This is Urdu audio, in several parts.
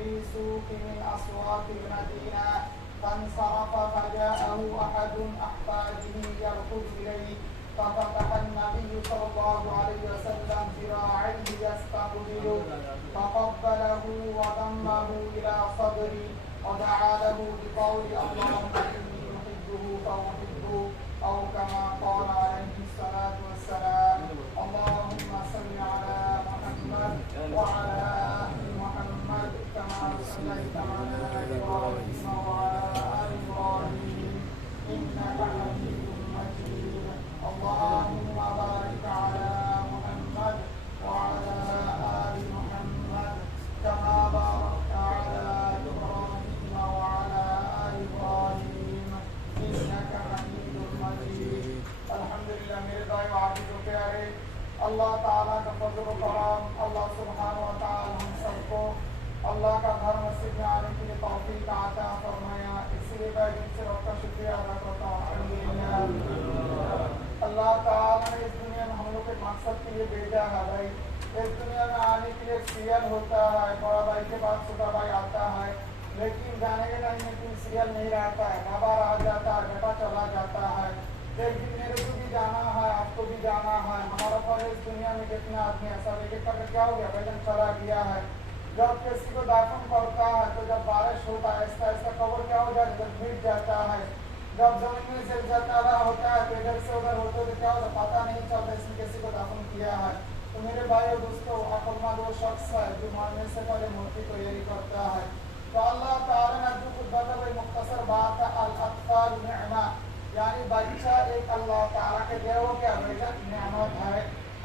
في سوق من أسواق المدينة فانصرف فجاءه أحد أحفاده يركض إليه ففتح النبي صلى الله عليه وسلم ذراعيه يستقبله فقبله وضمه إلى صدري ودعا له بقول اللهم إني أحبه فأحبه أو كما قال عليه الصلاة والسلام. اللهم صل على محمد وعلى آل محمد كما صليت على إبراهيم وعلى آل إبراهيم إنك حميد مجيد. اللهم بارك على محمد وعلى آل محمد كما باركت على إبراهيم وعلى آل إبراهيم إنك حميد مجيد. الحمدللہ میرے بھائی عزیز و پیارے، اللہ تعالیٰ کا فضل و کرم، اللہ سبحانہ و تعالیٰ ہم سب کو اللہ کا گھر مسجد میں آنے کے لیے توفیق عطا فرمایا، اسی لیے میں دل سے رب کا شکریہ ادا کرتا ہوں۔ الحمدللہ اللہ تعالیٰ نے اس دنیا میں ہم لوگ کے مقصد کے لیے بھیجا ہے۔ بھائی اس دنیا میں آنے کے لیے سیریل ہوتا ہے، بڑا بھائی کے بعد چھوٹا بھائی آتا ہے، لیکن جانے کے ٹائم میں کوئی سیریل نہیں رہتا ہے، بابا آ جاتا ہے، بیٹا چلا جاتا ہے، لیکن میرے کو بھی جانا ہے، آپ کو بھی جانا ہے۔ ہمارا پر اس دنیا میں کتنے آدمی ایسا دیکھے کر کیا ہو گیا، بیٹن چلا گیا ہے۔ جب کسی کو دفن کرتا ہے تو جب بارش ہوتا ہے ایسا ایسا قبر کیا ہو جاتا ہے، جب بھیگ جاتا ہے۔ جب زمین میں زلزلہ ہوتا ہے تو ادھر سے ادھر ہوتے تو کیا ہوتا ہے، پتہ نہیں چلتا اس نے کسی کو دفن کیا ہے۔ تو میرے بھائی اور دوستوں، عقلمند وہ شخص ہے جو مرنے سے پہلے موت کی تیاری کرتا ہے۔ تو اللہ تعالیٰ نے جو کچھ بتا مختصر بات ہے، الاطفال نعمہ، یعنی بچہ ایک اللہ تعالیٰ کے دیے وہ کیا نعمت ہے۔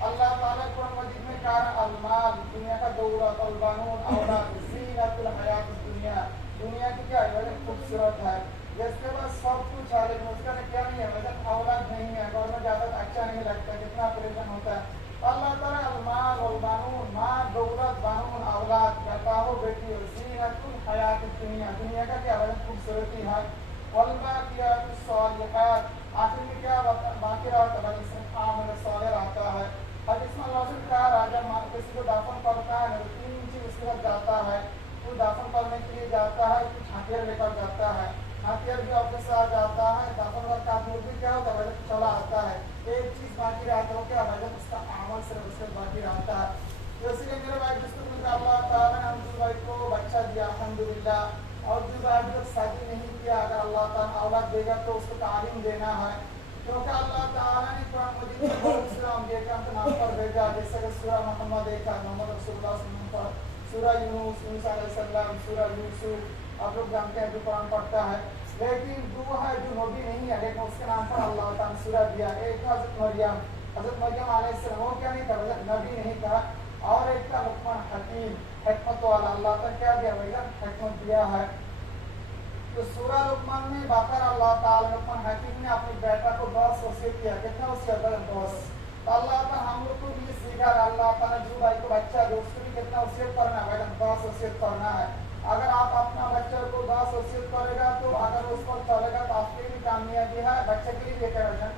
اللہ تعالیٰ قرآن مجید میں کہا ہے المال، دنیا کا دولت، البنون اولاد، زینت الحیات الدنیا، دنیا کی کیا ہے خوبصورت ہے، جس کے پاس سب کچھ ہے لیکن اس کا کیا نہیں ہے وجہ اولاد نہیں ہے، گھر میں زیادہ اچھا نہیں لگتا، کتنا پریشان ہوتا ہے۔ اللہ تعالیٰ المال والبنون، ماں دولت بنون اولاد، بیٹا ہو بیٹی ہو، زینت الحیات الدنیا، دنیا کا کیا ہے خوبصورتی ہے، والباقیات الصالحات، آخر میں کیا باقی رہتا ہے عمل صالح رہتا ہے۔ حدیث میں اللہ سے کہا راجہ کسی کو دفن کرتا ہے تین چیز اس کے ساتھ جاتا ہے، کوئی دفن کرنے کے لیے جاتا ہے، کچھ ہتھیار لے کر جاتا ہے، ہتھیار بھی آپ کے ساتھ جاتا ہے، دفن کا کام بھی کیا ہوتا ہے چلا آتا ہے، ایک چیز باقی رہتا ہے کیا ہے اس کا عمل صرف اس سے باقی رہتا ہے۔ تو اسی لیے میرے بھائی جس کو اللہ تعالیٰ نے ہم بھائی کو بچہ دیا الحمدللہ، اور جو بھائی لوگ شادی نہیں کیا اگر اللہ تعالیٰ اولاد دے گا تو اس کو تعلیم دینا ہے، کیونکہ اللہ تعالیٰ نے قرآن مجید میں بہت سورہ انبیاء کے نام پر بھیجا، جیسے کہ سورہ محمد ایک ہے، محمد رسول اللہ صلی اللہ علیہ وسلم پر، سورہ یونس یونس علیہ السلام، سورہ یوسف، آپ لوگ جانتے ہیں جو قرآن پڑھتا ہے، لیکن جو ہے جو نبی نہیں ہے لیکن اس کے نام پر اللہ تعالیٰ نے سورہ دیا، ایک حضرت مریم علیہ السلام، وہ کیا نہیں کہا نبی نہیں کہا، اور ایک کا لقمان حکیم حکمت والا، اللہ تعالیٰ کیا دیا بھائی حکمت دیا ہے۔ تو سورہ لقمان میں بات اللہ تعالیٰ لقمان حکیم نے اپنے بیٹا کو 10 وصیت کیا، کتنا وصیت ہے 10، تو اللہ تعالیٰ ہم لوگ کو بھی سیکھا، اللہ تعالیٰ جو بھائی کو بچہ دو اس کو بھی کتنا وصیت کرنا ہے بھائی 10 وصیت کرنا ہے۔ اگر آپ اپنا بچہ کو 10 وصیت کرے گا تو اگر اس پر چلے گا تو آپ کے لیے کامیابی ہے، بچے کے لیے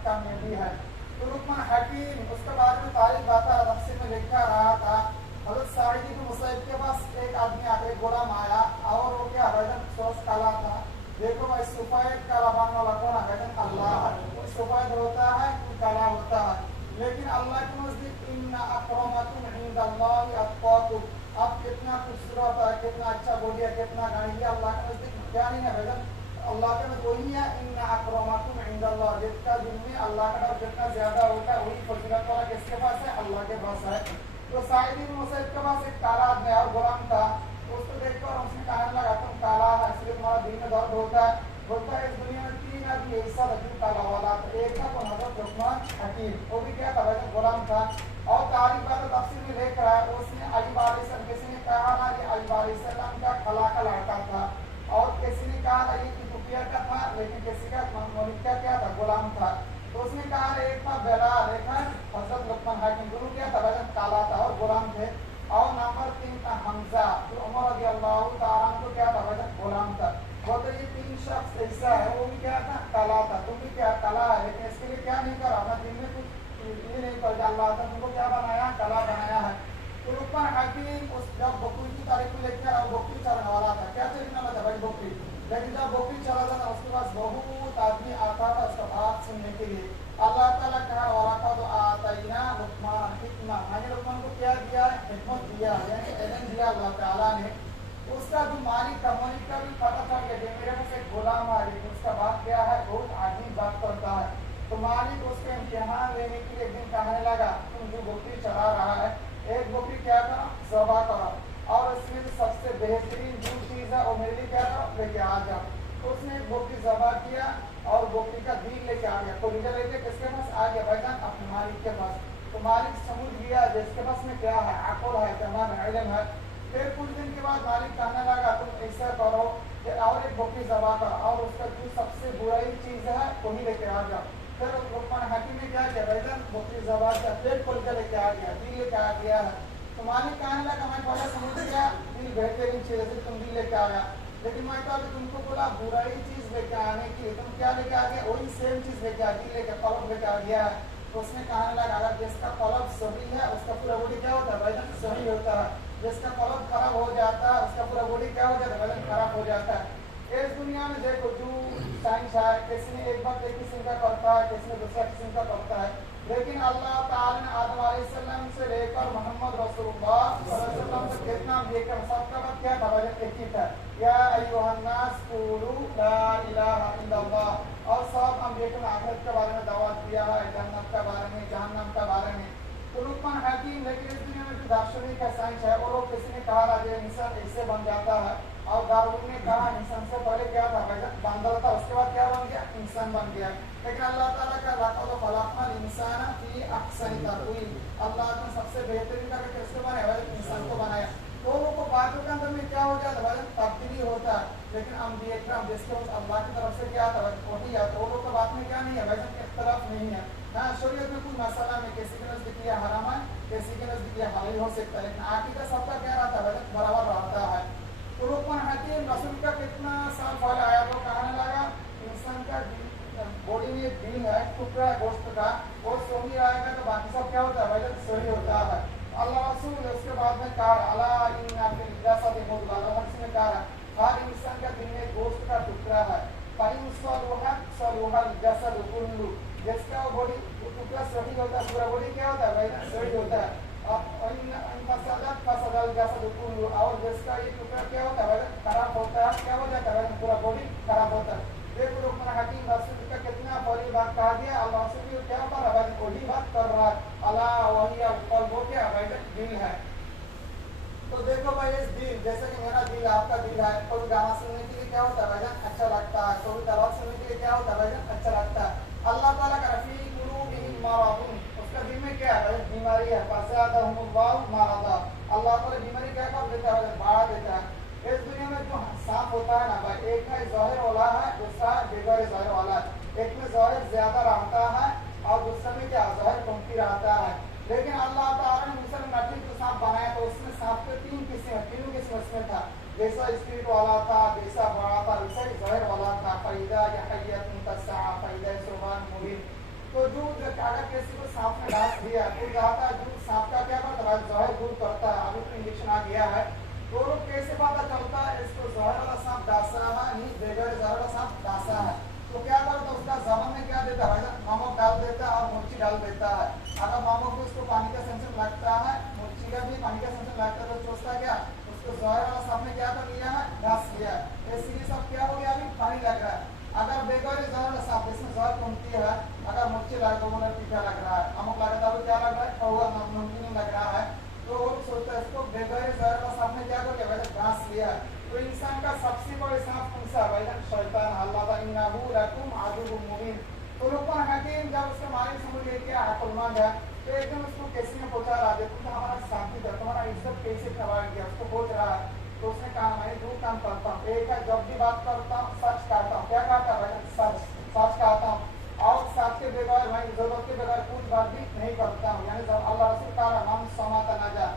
کامیابی ہے۔ تو لقمان حکیم اس کے بارے میں تاریخ بتا تفسیر میں لکھا رہا تھا، حضرت سعید بن مسیب کے پاس ایک آدمی ایک غلام آیا اور وہ کیا بھجن سوچ کالا تھا، دیکھو بھائی سفید کالا باننے والا کون ہے بھجن اللہ ہے، کوئی سفید ہوتا ہے کوئی کالا ہوتا ہے، لیکن اللہ کے نزدیک ان اکرمکم عند اللہ اتقاکم، آپ کتنا خوبصورت ہے، کتنا اچھا بولیے، کتنا گانے، اللہ کے نزدیک کیا نہیں ہے بھجن، اللہ کے نزدیک وہی ہے ان اکرمکم عند اللہ، جس کا دل میں اللہ کا ڈر جتنا زیادہ ہوتا ہے وہی فضیلت والا کس کے پاس ہے اللہ کے پاس ہے۔ تو سعید بن مسیب کے پاس ایک کالا آدمی اور غلام تھا، اس کو دیکھ کر اس نے کہنے لگا تم کالا ہے اس لیے تمہارا دل میں درد ہوتا ہے، بولتا ہے اس دنیا میں 3 آدمی ایسا رجل کالا والا تھا، ایک تھا کون حضرت لقمان حکیم، وہ بھی کیا تھا بھائی غلام تھا، اور تاریخ بات تفسیر میں دیکھ رہا ہے اس نے ایوب علیہ السلام، کسی نے کہا نا یہ ایوب علیہ السلام کا خلا کا لڑکا تھا، اور کسی نے کہا نا یہ ایتھوپیا کا تھا، لیکن کسی کا ملک کا کیا تھا غلام تھا، تو اس نے کہا ایک تھا بلال، ایک تھا حضرت لقمان حکیم، دونوں کیا تھا بھائی کالا تھا اور غلام تھے، اور نمبر 3 تھا حمزہ جو عمر رضی اللہ تعالیٰ عنہ کو کیا تھا بھائی غلام تھا، بولتے یہ 3 شخص ایسا ہے وہ بھی کیا تھا کالا تھا، تم بھی کیا کالا ہے، لیکن اس کے لیے کیا نہیں کرا اپنا دل میں کچھ یہ نہیں کر اللہ تعالیٰ تم کو کیا بنایا کالا بنایا ہے۔ تو لقمان حکیم اس جب بکری کی تاریخ میں لکھا اور بکری چرنے کیا دیا حکمت دیا یعنی علم دیا اللہ تعالیٰ نے اس کا جو مالک کا مالک کا بھی پتہ چل گیا کہ میرے پاس ایک غلام ہے لیکن اس کا بات کیا ہے بہت عجیب بات کرتا ہے تو مالک اس کے امتحان لینے کے لیے ایک دن کہنے لگا تم جو بکری چلا رہا ہے ایک بکری کیا کرو ذبح کرو اور اس میں سب سے بہترین جو چیز ہے وہ میرے لیے کیا کرو لے کے آ جاؤ تو اس نے ایک بکری ذبح کیا اور بکری کا دل لے کے آ گیا تو لے کے کس کے پاس آ گیا بھائی جان اپنے مالک کے پاس تو مالک سمجھ گیا جس کے پاس میں کیا ہے عقل ہے تمام علم ہے پھر کچھ دن کے بعد مالک کہنے لگا تم ایسا کرو کہ اور ایک بکری ذبح کرو اور اس کا جو سب سے برائی چیز ہے وہی لے کے آ جاؤ پھر لقمان حکیم نے کیا کیا بھائی جان بکری ذبح کیا پیٹ کھول کے لے کے آ گیا دل لے کے آ گیا ہے تو مالک کہنے لگا میں پہلے سمجھ گیا دل بہترین چیز ہے تم دل لے کے آیا لیکن میں تو ابھی تم کو بولا برائی چیز لے کے آنے کی تم کیا لے کے آ گیا وہی سیم چیز لے کے آ دل لے کے قلب لے کے آ گیا ہے تو اس نے کہنے لگا اگر جس کا قلب صحیح ہے اس کا پورا باڈی کیا ہوتا ہے بھائی جان صحیح ہوتا ہے جس کا قلب خراب ہو جاتا ہے اس کا پورا باڈی کیا ہو جاتا ہے بھائی جان خراب ہو جاتا ہے اس دنیا میں دیکھو جو سائنس ہے کسی نے ایک بات ایک قسم کا کرتا ہے کسی نے دوسرا قسم کا کرتا ہے لیکن اللہ تعالی نے آدم علیہ السلام سے لے کر محمد رسول اللہ صلی اللہ علیہ وسلم سے کتنا لے کر سب کا بات کیا تھا بھائی ایک ہی تھا یا ایھا الناس قولوا لا الہ الا اللہ اور سب انبیاء کو آخرت کے بارے میں دعوت دیا ہے جنت کے بارے میں جہنم کے بارے میں تو لقمان حکیم لیکن اس دنیا میں جو دارشنک کا سائنس ہے وہ لوگ کسی نے کہا راجے انسان ایسے بن جاتا ہے اور داروین نے کہا انسان سے پہلے کیا تھا بھائی باندر تھا اس کے بعد کیا بن گیا انسان بن گیا لیکن اللہ تعالیٰ کا لقد خلقنا الانسان فی احسن تقویم اللہ نے سب سے بہترین کر کے اس کو بنایا انسان کو بنایا دونوں کو باتوں کے اندر میں کیا ہو جاتا ہے بھائی تبدیلی ہوتا ہے لیکن انبیاء کرام جس کے اللہ کی طرف سے کیا تھا وہی آتا وہ لوگ کو بات میں کیا نہیں ہے بھائی اختلاف نہیں ہے ہاں شریعت میں کوئی مسئلہ میں کسی کے نزدیک یہ حرام ہے کسی کے نزدیک یہ حلال ہو سکتا ہے لیکن عقیدہ سب کا کیا رہتا ہے برابر رہتا ہے تو لقمان حکیم رسول کا کتنا سال پہلے آیا تو کہنے لگا انسان کا باڈی میں ایک دل ہے ٹکڑا ہے گوشت کا وہ صحیح رہے گا تو باقی سب کیا ہوتا ہے بھائی صحیح ہوتا ہے اللہ رسول نے اس کے بعد میں کہا الا ان فی الجسد مضغۃ اللہ نے کہا ہر انسان کا دل میں گوشت کا ٹکڑا ہے فإن صلحت صلح الجسد كله جس کا باڈی ٹکڑا صحیح ہوتا ہے پورا باڈی کیا ہوتا ہے بھائی صحیح ہوتا ہے ان فسادت فسد الجسد كله اور جس کا یہ ٹکڑا کیا ہوتا ہے بھائی خراب ہوتا ہے کیا ہو جاتا ہے پورا باڈی خراب ہوتا ہے دیکھو لقمان حکیم رسول کا کتنا بڑی بات کہا دیا اللہ رسول کیا کر رہا ہے وہی بات کر رہا ہے الا وہی القلب کیا بھائی دل ہے تو دیکھو بھائی اس دل جیسے کہ میرا دل آپ کا دل ہے کوئی گانا سننے کے لیے کیا ہوتا ہے بھائی اچھا لگتا ہے کوئی دوا سننے کے لیے کیا ہوتا ہے بھائی اچھا لگتا ہے اللہ تعالیٰ کا فی قلوبہم مرض اس کا دل میں کیا ہے بھائی بیماری ہے فزادہم اللہ مرضا اللہ تعالیٰ بیماری کیا کر دیتا ہے بڑھا دیتا ہے اس دنیا میں جو سانپ ہوتا ہے نا بھائی ایک ہے ظاہر والا ہے دوسرا بغیر ظاہر والا ہے ایک میں ظاہر زیادہ رہتا ہے اور دوسرے میں کیا ظاہر کمتی رہتا ہے لیکن اللہ تعالیٰ نے مثلا مٹی کو سانپ بنایا تو اس میں سانپ کے تینوں قسم اس میں تھا جیسا اسپرٹ والا تھا جیسا بڑا تھا ویسا ہی ظاہر والا تھا فَإِذَا يَحْيَةٌ تَسْعَىٰ فَإِذَا ثُعْبَانٌ مُبِينٌ تو جو اگر کسی کو سانپ نے ڈانس دیا تو جاتا ہے جو سانپ کا کیا کرتا ہے ظاہر دور کرتا ہے ابھی تو انجیکشن آ گیا ہے تو لوگ کیسے پتا چلتا ہے اس کو ظاہر والا سانپ ڈاسا ہے نہیں بغیر ظاہر والا سانپ ڈاسا ہے تو کیا کرتا ہے اس کا زبان میں کیا دیتا ہے نمک ڈال دیتا ہے اور مرچی ڈال دیتا ہے اگر نمک کو اس کو پانی کا سینسن لگتا ہے مرچی کا بھی پانی کا سینسن لگتا ہے تو سوچتا ہے کیا اس کو ظاہر والا سانپ نے کیا کر لیا ہے ڈاس لیا ہے اس لیے سب کیا ہو گیا ابھی پانی لگ رہا ہے اگر بغیر ظاہر والا سانپ اس میں ظاہر کمتی ہے اگر مرچی لگا تو وہ پیٹھا لگ رہا ہے نمک لگا تو کیا لگ رہا ہے کھوا نمکین لگ رہا ہے تو وہ سوچتا ہے اس کو بغیر ظاہر والا سانپ نے کیا کر لیا بھائی ڈاس لیا ہے تو انسان کا سب سے بڑا سانپ کون سا ہے شیطان اللہ تعالی انہ لکم عدو مبین تو لقمان حکیم جب اس کے مالک سمجھ گئے کہ عقل مند ہے تو ایک دن اس کو کسی نے پوچھا راجا تم ہمارا ساتھی تھا تمہارا عزت کیسے کروایا گیا اس کو پوچھ رہا ہے تو اس نے کہا میں دو کام کرتا ہوں ایک ہے جب بھی بات کرتا ہوں سچ کہتا ہوں کیا کہتا ہے سچ کہتا ہوں اور ساتھ کے بغیر میں ضرورت کے بغیر کچھ بات بھی نہیں کرتا ہوں یعنی جب اللہ رسول کا نام سماتا نہ جا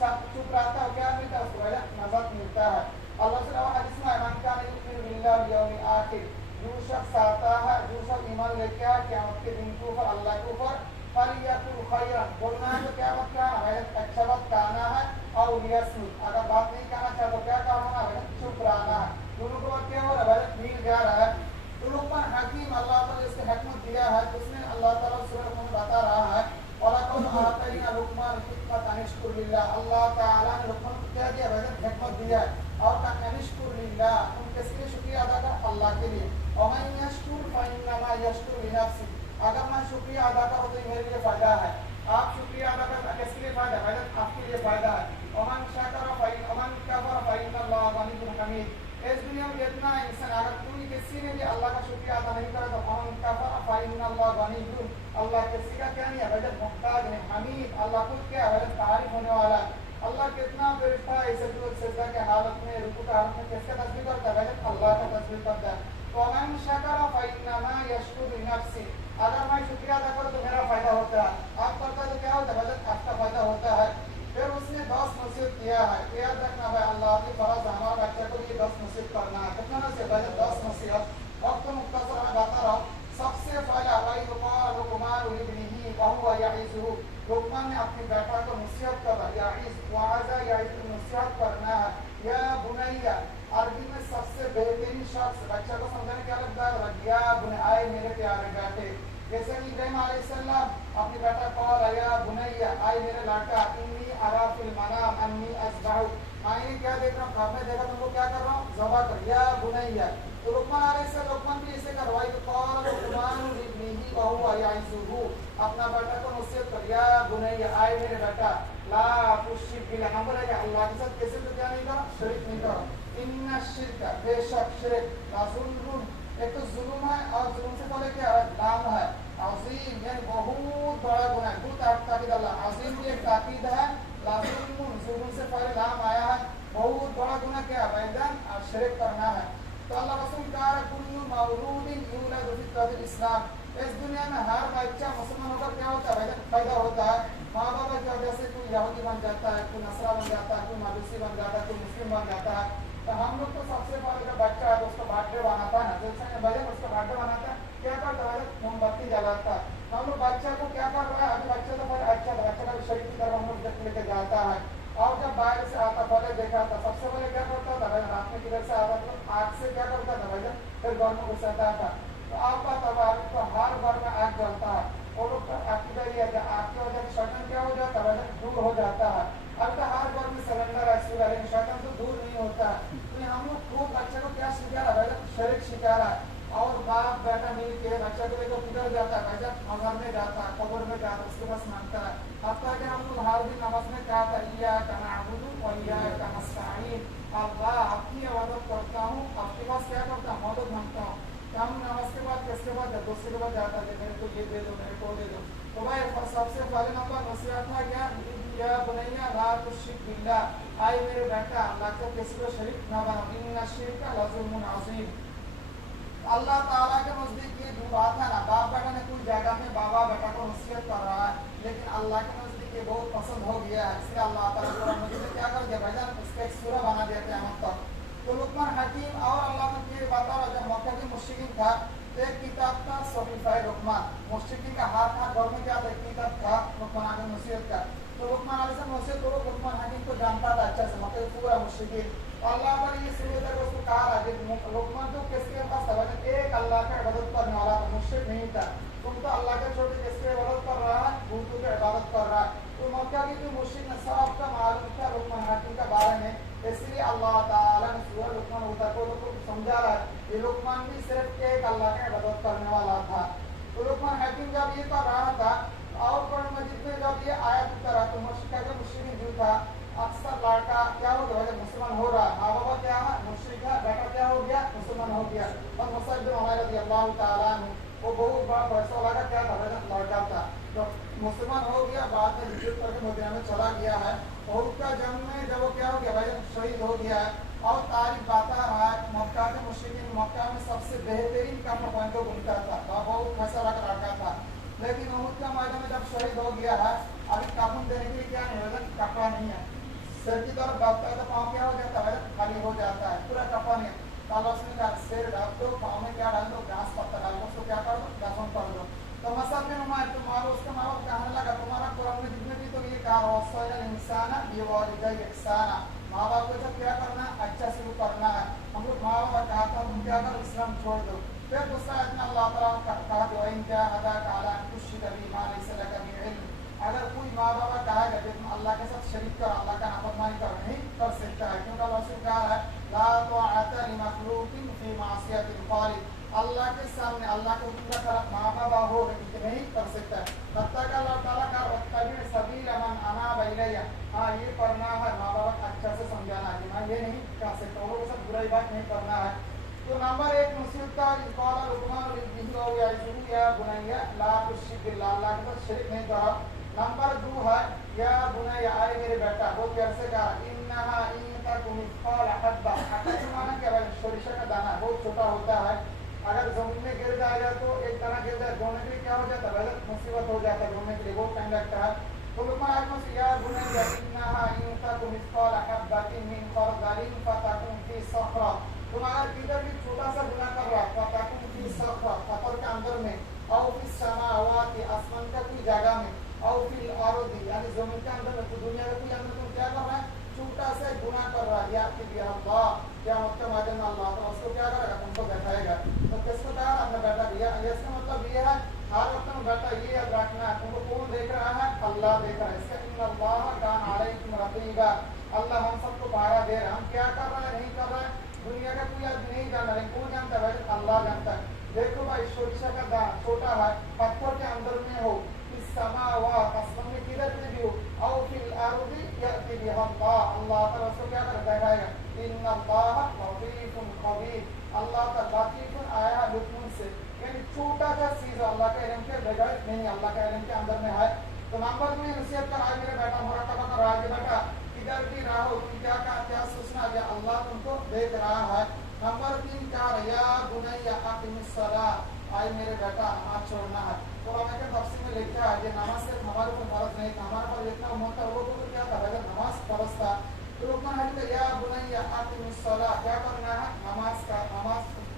چپ رہتا ہے کیا ملتا ہے اس کو نجات ملتا ہے اللہ صلی اللہ علیہ وسلم من کان یؤمن باللہ والیوم الآخر جو شخص آتا ہے جو شخص ایمان لے کے قیامت کے دن کے اوپر اللہ کے اوپر فلیقل خیرا بولنا ہے تو قیامت کا اچھا بات کہنا ہے اور لیسمت اگر بات نہیں کہنا چاہے تو کیا کہنا ہے چپ رہنا ہے دونوں کو کیا ہو رہا ہے مل جا رہا ہے تو لقمان حکیم اللہ تعالیٰ اس کو حکمت دیا ہے تو اس نے اللہ تعالیٰ سورہ میں بتا رہا ہے وَلَقَدْ آتَيْنَا لُقْمَانَ الْحِكْمَةَ أَنِ نشکر للہ. اللہ تعالیٰ نے لقمان کو کیا دیا بھائی جان؟ حکمت دیا ہے. اور کہا نشکر للہ، تم کس لیے شکریہ ادا کر؟ اللہ کے لیے. ومن یشکر فانما یشکر لنفسہ، اگر میں شکریہ ادا کروں تو یہ میرے لیے فائدہ ہے. آپ شکریہ ادا کرنا کس کے لیے فائدہ ہے بھائی جان؟ آپ کے لیے فائدہ ہے. ومن شکر ومن کفر فإن اللہ غنی حمید. اس دنیا میں جتنا انسان اگر کوئی کسی نے بھی اللہ کا شکریہ ادا نہیں کرا تو ومن کفر فإن اللہ غنی، اللہ کسی کا کیا نہیں ہے بھائی جان؟ محتاج نہیں. حمید، اللہ خود کیا ہے بھائی جان؟ تعریف ہونے والا ہے. اللہ کتنا فرشتہ ہے سجدہ کے حالت میں، رکوع کے حالت میں کس کا تسبیح کرتا ہے بھائی جان؟ اللہ کا تسبیح کرتا ہے. ومن شکر فإنما یشکر لنفسہ، اگر میں شکریہ ادا کروں تو میرا فائدہ ہوتا ہے. آپ کرتا ہے تو کیا ہوتا ہے بھائی جان؟ آپ کا فائدہ ہوتا ہے. پھر اس نے 10 نصیحت کیا ہے. یاد رکھنا بھائی اللہ کی فرض ہمارا بچے کو یہ 10 نصیحت کرنا ہے. کتنا نصیحت بھائی جان؟ 10 نصیحت. وقت مختصر میں بتا رہا ہوں. سب سے پہلا وَإِذْ قَالَ لُقْمَانُ لِابْنِهِ وَهُوَ يَعِظُهُ، لقمان نے اپنی بیٹا کو نصیحت کر رہا. یعظ وعظ یعظ، نصیحت کرنا ہے. یا بنیا، عربی میں سب سے بہترین شخص بچہ کو سمجھانے کیا لگتا ہے؟ یا بنیا، آئے میرے پیارے بیٹے. جیسے کہ ابراہیم علیہ السلام اپنی بیٹا قال یا بنیا، آئے میرے لڑکا، انی ارا فی المنام انی اذبحک، میں کیا دیکھ رہا ہوں؟ خواب میں دیکھا تم کو کیا کر رہا ہوں؟ ذبح کر. یا بنیا، تو لقمان علیہ السلام لقمان بھی اسے کروائی. تو قال لقمان لابنہ وهو یعظہ، اپنا بیٹا کو نصیحت کر. یا بنیا، آئے میرے بیٹا، لا تشرک باللہ، ہم بولے کہ اللہ کے ساتھ کسی کو کیا نہیں کرو؟ شریک نہیں کرو. ان الشرک، بے شک شرک، لا ظلم، ایک تو ظلم ہے اور ظلم سے پہلے کیا ہے؟ لام ہے. عظیم یعنی بہت بڑا گناہ ہے. بہت تاکید، اللہ عظیم بھی ایک تاکید ہے. لا ظلم، ظلم سے پہلے لام آیا ہے. بہت بڑا گناہ کیا ہے بھائی جان؟ شرک کرنا ہے. تو اللہ رسول کہا ہے کل مولود یولد فی الفطرۃ الاسلام، اس دنیا میں ہر بچہ مسلمان ہوگا کیا ہوتا ہے بھائی جان؟ پیدا ہوتا ہے. ماں باپ کی وجہ سے کوئی یہودی بن جاتا ہے، کوئی نصرہ بن جاتا ہے، کوئی مجوسی بن جاتا ہے، کوئی مسلم بن جاتا ہے. تو ہم لوگ تو سب سے پہلے جب بچہ ہے تو اس کا برتھ ڈے بناتا ہے نا، جیسے بھائی جان اس کا برتھ ڈے بناتا ہے، کیا کرتا ہے؟ موم بتی جلاتا ہے. ہم لوگ بچہ کو کیا کر رہا ہے؟ ابھی بچہ تو پہلے اچھا تھا، بچہ کا شریف کی طرف ہم لوگ لے کے جاتا ہے. اور جب باہر سے آتا پہلے دیکھا تھا، سب سے پہلے کیا کرتا تھا بھائی جان؟ رات میں کدھر سے آتا تھا؟ آگ سے کیا کرتا تھا بھائی جان؟ پھر گھر میں گھساتا تھا. تو آپ کا تباہ تو ہر گھر میں آگ جلتا ہے. وہ لوگ کا عقیدہ یہ ہے کہ آگ کی وجہ سے شیطان کیا ہو جاتا ہے؟ دور ہو جاتا ہے. اب تو ہر گھر میں سلنڈر ہے، سولر ہے، شیطان تو دور نہیں ہوتا ہے. تو ہم لوگ خود بچے کو کیا سکھا رہا ہے بھائی جان؟ شرک سکھا رہا ہے. اور باپ بیٹا مل کے بچہ کو لے کر کدھر جاتا ہے بھائی جان؟ مزار میں جاتا ہے، قبر میں جاتا ہے، اس کے پاس مانگتا ہے. حتیٰ کہ ہم لوگ ہر دن نماز میں کہا تھا ایاک نعبد و ایاک نستعین، اللہ آپ کی عبادت کرتا ہوں، آپ کے پاس کیا کرتا ہوں؟ مدد مانگتا ہوں. کہ ہم نماز کے بعد کس کے بعد دوسرے کے بعد جاتا ہے میرے کو یہ دے دو، میرے کو دے دو. تو بھائی سب سے پہلے نمبر نصیحت تھا کیا؟ یا بنیا لا تشرک باللہ، آئے میرے بیٹا اللہ کو کسی کو شریک نہ بناؤ. ان الشرک لظلم عظیم. اللہ تعالیٰ کے نزدیک یہ جو بات ہے نا، باپ بیٹا نے کوئی جگہ میں بابا بیٹا کو نصیحت کر رہا ہے، لیکن اللہ کے نزدیک یہ بہت پسند ہو گیا ہے. اس لیے اللہ تعالیٰ قرآن مجید میں کیا کر دیا بھائی جان؟ اس کا ایک سورہ بنا دیا قیامت تک. تو لقمان حکیم اور اللہ نے یہ بتا رہا جب مکہ کے مشرکین تھا تو ایک کتاب تھا صحیفہ لقمان. مشرکین کا ہر گھر میں کیا تھا؟ ایک کتاب تھا لقمان کی نصیحت کا. تو لقمان علیہ السلام نصیحت کو لقمان حکیم کو جانتا تھا اچھا سے، مکہ پورا مشرکین. اللہ پر یہ سورہ تک اس کو کہا رہا ہے لقمان تو کس کے پاس تھا؟ ایک اللہ کا عبادت کرنے والا تھا، مشرک نہیں تھا. تم تو اللہ کے چھوٹے کس کی عبادت کر رہا ہے؟ بتوں کی عبادت کر رہا ہے. تو مکہ کی جو مشرک نے سب کا معلوم تھا لقمان حکیم کے بارے میں، اس لیے اللہ تعالیٰ نے سورہ لقمان اتر کو لوگوں کو سمجھا رہا ہے یہ لقمان بھی صرف ایک اللہ کا عبادت کرنے والا تھا. تو لقمان حکیم جب یہ کر رہا تھا اور قرآن مجید میں جب یہ آیت اترا تو مشرک کا مشرک جو تھا اکثر لڑکا کیا ہو گیا مسلمان ہو رہا ہے، ماں بابا کیا ہے؟ مشرک ہے، بیٹا کیا ہو گیا؟ مسلمان ہو گیا. اور مصعب بن عمیر رضی اللہ تعالیٰ عنہ وہ بہت بڑا پیسہ والا کیا تھا؟ لڑکا تھا. تو مسلمان ہو گیا، بعد میں ہجرت کر کے مدینہ میں چلا گیا ہے. اور اس کا جنگ میں جب وہ کیا ہو گیا بھائی شہید ہو گیا ہے. اور تاریخ بتا رہا ہے مکہ کے مشرکین مکہ میں سب سے بہترین کپڑا پہن کے گھومتا تھا، بہت پیسہ والا لڑکا تھا. لیکن احد کا میدان میں جب شہید ہو گیا ہے ابھی کفن دینے کے لیے کیا نہیں کپڑا نہیں ہے. سر کی طرف ڈالتا ہے تو پاؤں کیا ہو جاتا ہے؟ خالی ہو جاتا ہے، پورا کفن ہے. تو اللہ اس نے کہا سر ڈال دو، پاؤں میں کیا ڈال دو؟ گھاس پتہ ڈال دو، اس کو کیا کر دو؟ دفن کر دو. تو مصعب بن عمیر تمہارا اس کا ماں باپ کہنے لگا تمہارا قرآن میں جتنے بھی تو یہ کہا وصینا الانسان بوالدیہ احسانا، ماں باپ کو جب کیا کرنا ہے؟ اچھا سلوک کرنا ہے. ہم لوگ ماں باپ کہا تھا تم کیا کرو؟ اسلام چھوڑ دو. پھر دوسرا آیت میں اللہ تعالیٰ کہا جو ان جاہداک علی ان تشرک بی ما لیس لک به علم اگر کوئی ماں باپ کہا کہ تم اللہ کے ساتھ شریک کر اللہ کا نافرمانی کر نہیں کر سکتا ہے، کیونکہ اللہ سے کہا ہے لا طاعۃ لمخلوق فی معصیۃ الخالق، اللہ کے سامنے اللہ کے حکم کا خلاف ماں باپ ہو نہیں کر سکتا ہے۔ تب تک اللہ تعالیٰ کا واتبع سبیل من اناب الیہ، ہاں یہ کرنا ہے ماں باپ اچھا سے سمجھانا ہے، میں یہ نہیں کر سکتا، وہ سب برائی بات نہیں کرنا ہے۔ تو نمبر ایک نصیحت کا قال لقمان لابنہ او یعظہ یا بنی لا تشرک باللہ، اللہ کے ساتھ شرک نہیں کرو۔ نمبر دو ہے یا بنی آئے میرے بیٹا، بہت پیار سے کہا انہا ان تک مثقال حبہ، حبہ سے مانا کیا ہے؟ سرسہ کا دانہ بہت چھوٹا ہوتا ہے، اگر زمین میں گر جائے گا تو ایک دانہ گر جائے ڈھونڈنے کے لیے کیا ہو جاتا ہے؟ مصیبت ہو جاتا ہے، ڈھونڈنے کے لیے بہت ٹائم لگتا ہے۔ تو لقمان حکیم سے یا بنی انہا ان تک مثقال حبہ من خردل فتکن فی صخرہ، تم اگر کدھر بھی چھوٹا سا گناہ کر رہا فتکن فی صخرہ، پتھر کے اندر میں، او فی السماوات آسمان کا کوئی جگہ میں، او فی الارض یعنی زمین کے اندر میں، تو دنیا کے کوئی اندر تم کیا کر رہا ہے؟ چھوٹا سا گناہ کر رہا ہے، یا کہ اللہ کیا مطلب آدم میں اللہ تو اس کو کیا کرے گا؟ تم کو دکھائے گا۔ تو کس کو کہا اپنا بیٹا دیا؟ اس کا مطلب یہ ہے ہر وقت میں بیٹا یہ یاد رکھنا ہے، تم کو کون دیکھ رہا ہے؟ اللہ دیکھ رہا ہے۔ اس کا ان اللہ کان علیکم رقیبا، اللہ ہم سب کو پہرا دے رہا ہے، ہم کیا کر رہے ہیں نہیں کر رہے ہیں دنیا کا کوئی آدمی نہیں جانتا، لیکن کون جانتا ہے؟ اللہ جانتا ہے۔ دیکھو بھائی سرسہ کا دانہ چھوٹا ہے، پتھر کے اندر میں ہو، اس سماوات آسمان میں کدھر میں بھی ہو، او فی الارض یأتی بہا اللہ، اللہ تعالیٰ اس کو کیا کر دکھائے گا؟ ان اللہ لطیف خبیر، اللہ کا لطیف آیا ہے لطف سے، یعنی چھوٹا سا چیز اللہ کے علم کے بغیر نہیں، اللہ کے علم کے اندر میں ہے۔ تو نمبر 2 نصیحت کر آج میرے بیٹا مراقبہ کر رہا ہے کہ بیٹا کدھر بھی رہو تم کیا سوچنا کہ اللہ تم کو دیکھ رہا ہے۔ نمبر 3 کیا ہے یا بنی اقم الصلاۃ، آئے میرے بیٹا نماز چھوڑنا ہے۔ قرآن کے تفسیر میں لکھا ہے کہ نماز صرف ہمارے اوپر فرض نہیں تھا، ہمارے پر اتنا امت تھا وہ تو کیا تھا؟ بغیر نماز فرض تھا۔ تو لقمان ہے یا بنی اقم الصلاۃ، کیا کرنا ہے؟ نماز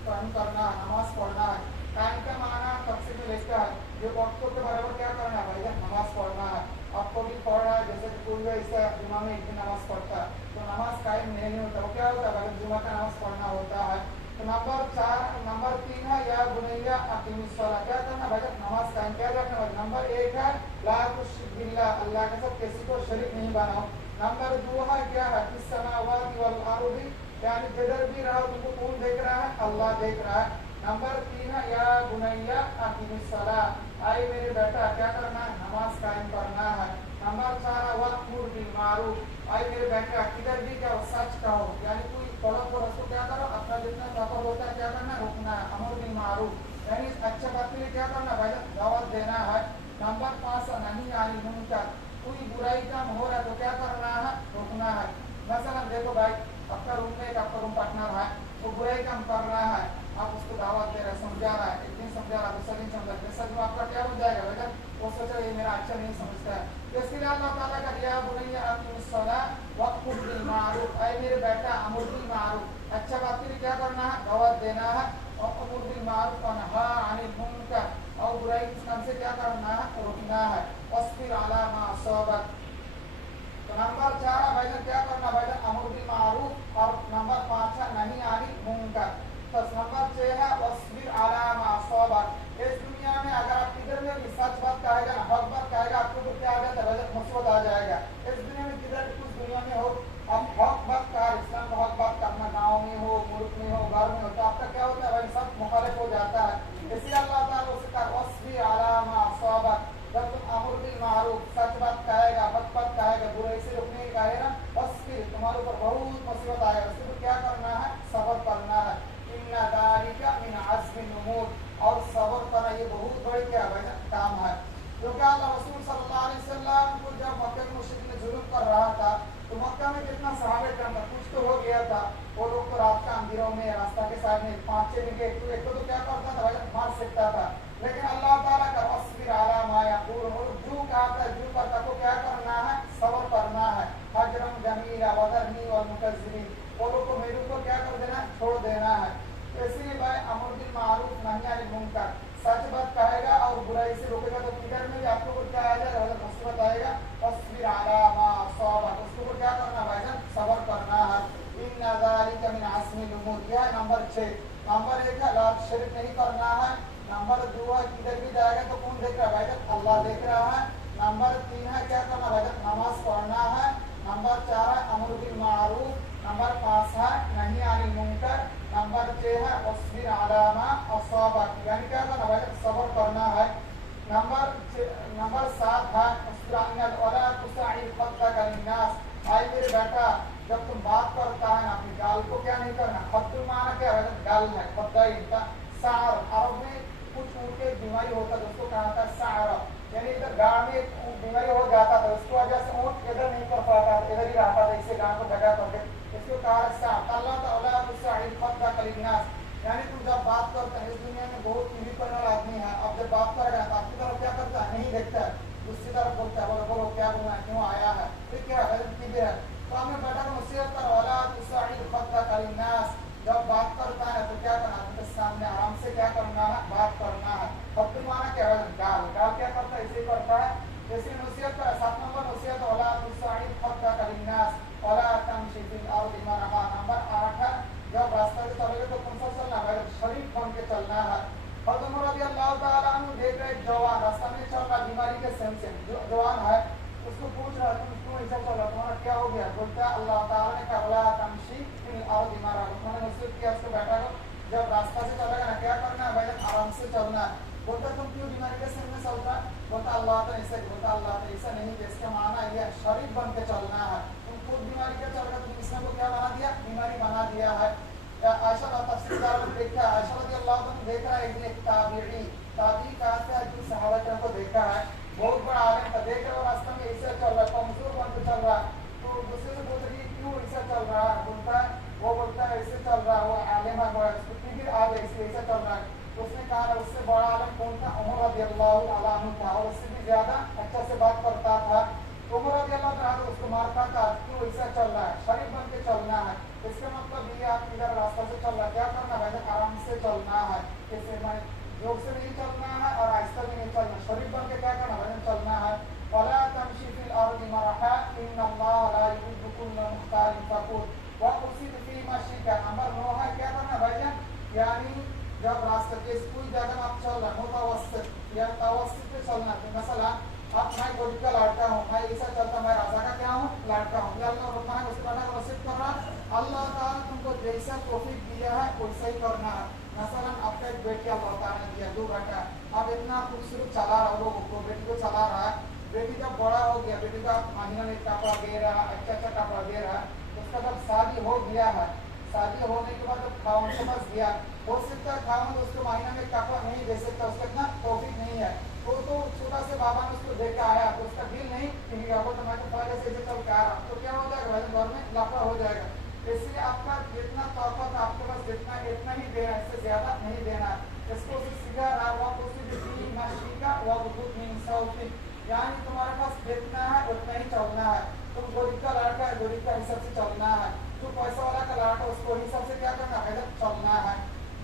قائم کرنا ہے، نماز پڑھنا ہے۔ قائم کا معنی تفسیر میں لکھا ہے یہ وقتوں کے برابر کیا کرنا ہے بھائی؟ نماز پڑھنا ہے۔ آپ کو بھی پڑھ رہا ہے جیسے کہ کوئی ایسا جمعہ میں ایک دن نماز پڑھتا ہے تو نماز قائم نہیں ہوتا، وہ کیا ہوتا ہے؟ بھائی جمعہ کا نماز پڑھنا ہوتا ہے۔ تو نمبر 3 ہے یا بنی اقم الصلاۃ، کیا کرنا بھائی؟ نماز قائم کیا رکھنا بھائی۔ نمبر 1 ہے لا تشرک باللہ، اللہ کے ساتھ کسی کو شریک نہیں بناؤ۔ نمبر 2 ہے کیا ہے؟ فی السماوات والارض، یعنی جدھر بھی رہو تم کو کون دیکھ رہا ہے؟ اللہ دیکھ رہا ہے۔ نمبر 3 ہے یا بنی اقم الصلاۃ، آئے میرے بیٹا کیا کرنا ہے؟ نماز قائم کرنا ہے۔ نمبر 4 ہے وأمر بالمعروف، آئے میرے بیٹا کدھر بھی کیا سچ کہو، یعنی کوئی غلط ہو اس کو کیا کرو؟ اپنا جتنا طاقت ہوتا ہے کیا کرنا ہے؟ روکنا ہے، امر بالمعروف یعنی اچھا بات کے لیے کیا کرنا بھائی؟ دعوت دینا ہے۔ نمبر 5 ہے نہی عن المنکر، کوئی برائی کام ہو رہا ہے تو کیا کرنا ہے؟ روکنا ہے۔ مثلا دیکھو بھائی آپ کا روم میں ایک آپ کا روم پارٹنر ہے، وہ برائی کام کر رہا ہے، آپ اس کو دعوت دے رہے ہیں، سمجھا رہا ہے، ایک دن سمجھا رہا ہے، دوسرا دن سمجھا رہا ہے، سچ میں آپ کا کیا ہو جائے گا بیٹا؟ وہ سوچا یہ میرا اچھا نہیں سمجھتا ہے۔ تو اس کے لیے اللہ تعالیٰ کا یا بنی اقم الصلاۃ وأمر بالمعروف، اے میرے بیٹا امر بالمعروف، اچھا بات کے لیے کیا کرنا ہے؟ دعوت دینا ہے، اور امر بالمعروف ونہی عن المنکر، اور برائی کے کام سے کیا کرنا ہے؟ روکنا ہے۔ واصبر علی ما اصابک، تو نمبر 4 ہے بھائی کیا کرنا بھائی؟ امر بالمعروف، اور نمبر 5 ہے نہی عن المنکر۔ بس نمبر 6 ہے واصبر علی ما اصابک، اس دنیا میں اگر آپ کدھر میں بھی سچ بات کہے گا نا، حق بات کہے گا، آپ کو تو کیا آ جاتا ہے بھائی؟ مصیبت آ جائے گا۔ اس دنیا میں کدھر بھی کچھ دنیا میں ہو آپ حق بات کہا، اسلام کا حق بات کرنا، گاؤں میں ہو، ملک میں ہو، گھر میں ہو، تو آپ کا کیا ہوتا ہے بھائی؟ سب مخالف ہو جاتا ہے۔ اسی لیے اللہ تعالیٰ سے کہا واصبر علی ما اصابک، جب تم امر بالمعروف سچ بات کہے گا، حق بات کہے گا، برائی سے روکنے کا کہے گا، واصبر تمہارے اوپر بہت مصیبت آئے گا، اس کو کیا کرنا ہے؟ صبر کرنا ہے۔ ان ذالک من عزم الامور، اور صبر کرنا یہ بہت بڑی کیا ہے کام ہے۔ کیونکہ اللہ رسول صلی اللہ علیہ وسلم کو جب مکہ کے مشرکین نے ظلم کر رہا تھا تو مکہ میں کتنا صحابہ کرام تھا، کچھ تو ہو گیا تھا، وہ لوگ تو رات کا اندھیروں میں راستہ کے سائڈ میں 5-6 دن کے ایک تو کیا کرتا تھا بھائی؟ مار سکتا تھا، لیکن اللہ تعالیٰ کا واصبر علی ما یقولون، جو کہتا ہے جو کرتا کو کیا کرنا ہے؟ صبر کرنا ہے۔ حجرا جمیلا وذرنی والمکذبین، وہ لوگ کو میرے کو کیا کر دینا ہے؟ چھوڑ دینا ہے۔ اسی لیے بھائی امر بالمعروف نہی عن المنکر، سچ بات کہے گا اور برائی سے روکے گا تو کدھر میں بھی آپ کو کیا آ جائے گا؟ مصیبت آئے گا۔ واصبر علی ما اصابک، اس کو کیا کرنا بھائی جان؟ صبر کرنا ہے۔ ان ذالک من عزم الامور، یہ ہے نمبر 6۔ نمبر 1 ہے لا شرک نہیں کرنا ہے۔ نمبر 2 ہے کدھر بھی جائے گا تو کون دیکھ رہا ہے بھائی جان؟ اللہ دیکھ رہا ہے۔ نمبر 3 ہے کیا کرنا بھائی جان نماز پڑھنا ہے. نمبر 4 ہے امر بالمعروف. نمبر 5 ہے نہی عن المنکر. نمبر 6 ہے اصبر علی ما اصابک یعنی کیا کرنا بھائی جان صبر کرنا ہے. نمبر 7 ہے اصبر علی ولا تصعر خدک للناس آئی میرے بیٹا جب تم بات کرتا ہے نا اپنی گال کو کیا نہیں کرنا. خد معنی کیا ہے گال ہے خدائی کا سعر عرب میں کچھ اونٹ کے بیماری ہوتا ہے اس کو کہا تھا سعر یعنی ادھر گاڑ میں بیماری ہو جاتا تھا اس کی وجہ سے اونٹ ادھر نہیں کر پاتا ادھر ہی رہتا تھا اسے گاڑ کو جگہ کر کے اس کو کہا سعر. اللہ تعالیٰ تصعر خدک للناس یعنی تم جب بات کرتے ہیں اس دنیا میں بہت ٹی وی کرنے والا آدمی ہے اب جب بات کر رہا ہے تو آپ کی طرف کیا کرتا ہے نہیں دیکھتا ہے دوسری طرف بولتا ہے بولو کیا بولنا ہے کیوں آیا ہے پھر کیا ہے ٹی وی ہے. تو ہمیں بیٹا کو نصیحت کرو ولا تصعر خدک للناس جب بات کرتا ہے تو کیا کرنا ہے سامنے آرام سے کیا کرنا ہے بات کرنا ہے. خد معنی کیا ہے گال گال کیا کرتا ہے اسے کرتا ہے جیسے نصیحت کا 7 نمبر نصیحت ولا تصعر خدک للناس ولا تمشي في الارض مرحا. نمبر 8 ہے جب راستہ سے چلے تو کون سا چلنا ہے شریف بن کے چلنا ہے. حضرت عمر رضی اللہ تعالیٰ عنہ دیکھ رہے ایک جوان راستہ میں چل رہا بیماری کے سیم سے جوان ہے اس کو پوچھ رہا تم کیوں ایسا چل رہا تمہارا کیا ہو گیا. بولتا ہے اللہ تعالیٰ نے کہا ولا تمشي في الارض مرحا. انہوں نے نصیحت کیا اس کو بیٹا کو جب راستہ سے چلے گا نا کیا کرنا ہے بھائی آرام سے چلنا ہے. بولتا تم کیوں بیماری کے سیم میں چل رہا ہے. بولتا اللہ تعالیٰ ایسے بولتا اللہ تعالیٰ ایسا نہیں کہ اس کا معنی یہ شریف بن کے چلنا ہے. تم خود بیماری کے چل رہا تم اس نے کو کیا بنا دیا بیماری بنا دیا ہے. عائشہ تفسیردار میں دیکھا عائشہ رضی اللہ عنہ دیکھ رہا ہے ایک تابعی کہا سے جو صحابہ کرام کو دیکھا ہے بہت بڑا عالم تھا دیکھ رہا راستہ میں ایسا چل رہا ہے کمزور بن کے چل رہا ہے. تو دوسرے سے بولتا ہے کیوں ایسا چل رہا ہے. بولتا ہے وہ بولتا ہے ایسے چل رہا ہے وہ عالم ہے بڑا اس کو فکر آ گئی اس لیے ایسا چل رہا ہے. تو اس نے کہا اس سے بڑا عالم کون تھا عمر رضی اللہ تعالیٰ عنہ تھا اور اس سے بھی زیادہ اچھا سے بات کرتا تھا. عمر رضی اللہ تعالیٰ عنہ اس کو مارتا تھا کیوں ایسا چل رہا ہے شریف بن کے چلنا ہے. اس کا مطلب یہ آپ ادھر راستہ سے چل رہا ہے کیا کرنا ہے آرام سے چلنا ہے جیسے میں جوک سے نہیں چلنا ہے اور آہستہ بھی نہیں چلنا شریف بن کے کیا کرنا ہے چلنا ہے. ولا تمشي في الارض مرحا ان الله لا يحب كل مختال فخور واقصد في مشيك. نمبر 9 ہے کیا کرنا بھائی جان یعنی جب راستہ کے کوئی جگہ میں آپ چل رہے ہیں متوسط یا متوسط پہ چلنا ہے. مثلا اب میں گولی کا لڑکا ہوں میں ایسا چلتا میں راجا کا کیا ہوں لڑکا ہوں. اللہ رحمٰن اس بنا کو نصیب کر رہا اللہ تعالیٰ تم کو جیسا توفیق دیا ہے ویسا ہی کرنا ہے. مثلا آپ کا ایک بیٹی اللہ تعالیٰ نے دیا 2 بیٹا اب اتنا خوبصورت چلا رہا لوگوں کو بیٹی کو چلا رہا ہے. بیٹی جب بڑا ہو گیا بیٹی کا مہینہ میں کپڑا دے رہا ہے اچھا کپڑا دے رہا ہے. اس کا جب شادی ہو گیا ہے شادی ہونے کے بعد جب خاون کے پاس گیا ہو سکتا ہے خاون اس کو مہینہ میں کپڑا نہیں دے سکتا اس کا اتنا توفیق نہیں ہے. وہ تو چھوٹا سے بابا نے اس کو دیکھا آیا تو اس کا دل نہیں کہ تو میں تو پہلے سے ایسے چل کے آ رہا تو کیا ہو جائے گا گھر میں لفڑا ہو جائے گا. اس لیے آپ کا جتنا طاقت آپ کے پاس جتنا اتنا ہی دینا ہے اس سے زیادہ نہیں دینا ہے. اس کو سیکھا رہا ہوا یعنی تمہارے پاس جتنا ہے اتنا ہی چلنا ہے. تم غریب کا لڑکا ہے غریب کا حساب سے چلنا ہے. جو پیسہ والا کا لڑکا اس کو حساب سے کیا کرنا ہے چلنا ہے.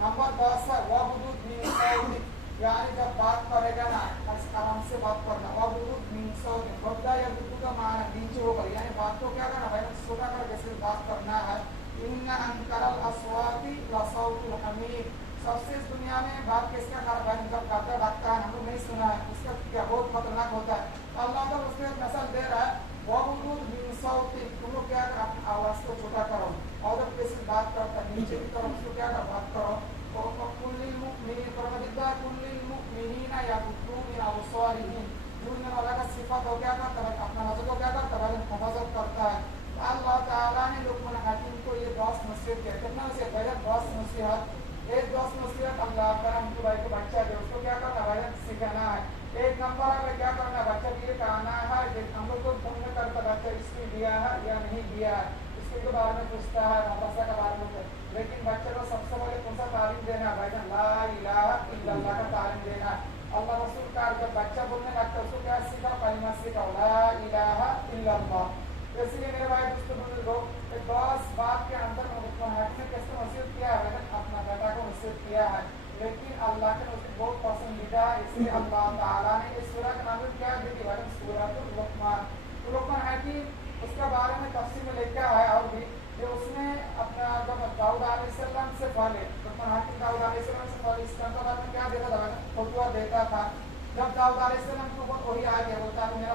نمبر 10 ہے وحدود من صوتک یعنی جب بات کرے گا نا آرام سے بات کرنا. وحدود من صوتک بدلا یا بدو کا معنی نیچے ہو کر یعنی بات کو کیا کرنا ہے چھوٹا کر جیسے بات کرنا ہے. ان انکر الاصوات لصوت الحمیر سب سے اس دنیا میں بات کس کا کار ہے جب گاتا ڈاکتا ہے ہم لوگ نہیں سنا ہے اس کا کیا بہت خطرناک ہوتا ہے. اللہ کا اس میں مثال دے رہا ہے وحدود من صوتک تم لوگ کیا کر اپنی آواز کو چھوٹا کرو اور جب کسی بات کرتا ہے نیچے کی طرف اس کو کیا کر بات کرو. کل المؤمنین فرماتا کل المؤمنین یغضوا من ابصارهم جھوٹنے والا کا صفت ہو کیا کرتا ہے اپنا نظر کو کیا کرتا ہے حفاظت کرتا ہے. اللہ تعالیٰ نے لقمان حکیم کو یہ 10 نصیحت کیا کتنا سے پہلے 10 نصیحت ایک 10 نصیحت اللہ کرم تو بھائی کو بچہ دے اس کو کیا کرنا ہے سکھانا ہے. 1 نمبر ہے کیا کرنا ہے بچہ کے لیے کہنا ہے ہم لوگ کو فون میں کرتا بچہ اس کو دیا ہے یا نہیں دیا ہے اس کے بارے میں پوچھتا ہے مدرسہ کے بارے میں لیکن بچے کو سب سے پہلے کون سا تعلیم دینا ہے بھائی لا الہ الا اللہ کا تعلیم دینا ہے. اللہ رسول کا جب بچہ بولنے لگتا ہے اس کو کیا سیکھا کلمہ سیکھا لا الہ الا اللہ. اس لیے میرے بھائی دوستوں بزرگوں 10 بات کے اندر لقمان حکیم نے کیسے نصیحت کیا ہے اپنا بیٹا کو نصیحت کیا ہے لیکن اللہ کے نصیحت بہت پسندیدہ ہے. اس لیے اللہ تعالیٰ نے اس سورہ کا نام کیا دی تھی سورۃ لقمان. لقمان حکیم اس کے بارے میں تفسیر میں لکھا ہے اور بھی کہ اس نے اپنا جب داؤد علیہ السلام سے پہلے لقمان حکیم داؤد علیہ السلام سے پہلے اسلام کے بارے میں کیا دیتا تھا فتویٰ دیتا تھا. جب داؤد علیہ السلام کو وہی آ گیا بولتا ہے میرا